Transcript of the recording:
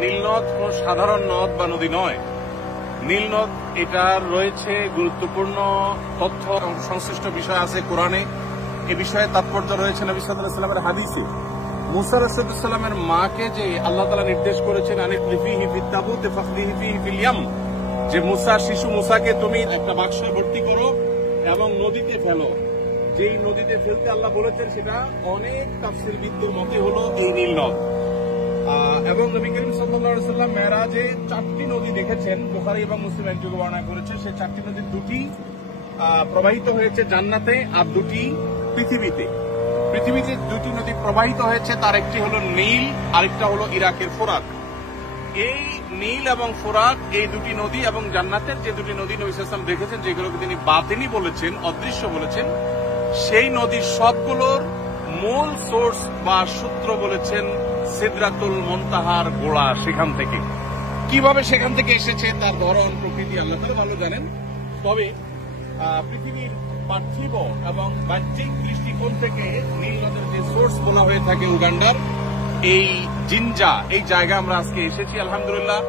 নীলনদ কোন সাধারণ নদ বা নদী নয়। নীলনদ এটার রয়েছে গুরুত্বপূর্ণ তথ্য এবং সংশ্লিষ্ট বিষয় আছে কোরআনে। এ বিষয়ে তাৎপর্য রয়েছে নবী সাল্লাল্লাহু আলাইহি ওয়াসাল্লামের হাদিসে। মুসা আলাইহিসসালামের মাকে যে আল্লাহ তাআলা নির্দেশ করেছেন আনিকলিফিহি ফিত তাবুত ফাখলিহি ফিহি ফিল ইয়াম, যে মুসা শিশু মুসাকে তুমি একটা বাক্সে ভর্তি করো এবং নদীতে ফেলো। যেই নদীতে ফেলতে আল্লাহ বলেছেন সেটা অনেক তাফসীরবিদদের মতে হলো এই নীলনদ। এবং নবী করিম সাল্লাল্লাহু আলাইহি ওয়াসাল্লাম মেরাজে 4টি নদী দেখেছেন, বুখারী এবং মুসলিম একযোগে বর্ণনা করেছে। সেই 4টি নদীর 2টি প্রবাহিত হয়েছে জান্নাতে আর 2টি পৃথিবীতে। পৃথিবীতে 2টি নদী প্রবাহিত হয়েছে, তার একটি হলো নীল, আরেকটা হলো ইরাকের ফোরাত। এই নীল এবং ফোরাত এই 2টি নদী এবং জান্নাতের যে 2টি নদী নবী সাল্লাল্লাহু আলাইহি ওয়াসাল্লাম দেখেছেন, যেগুলোকে তিনি বাতিনি বলেছেন, অদৃশ্য বলেছেন, সেই নদীর সবগুলোর মূল সোর্স বা সূত্র বলেছেন সিদরাতুল মুনতাহার গোড়া। সেখান থেকে কিভাবে সেখান থেকে এসেছে তার ধরন প্রকৃতি আল্লাহ তাআলা ভালো জানেন। তবে পৃথিবীর পার্থিব এবং বাহ্যিক দৃষ্টিকোণ থেকে নীল নদের যে সোর্স বলা হয়ে থাকে উগান্ডার এই জিনজা, এই জায়গা আমরা আজকে এসেছি আলহামদুলিল্লাহ।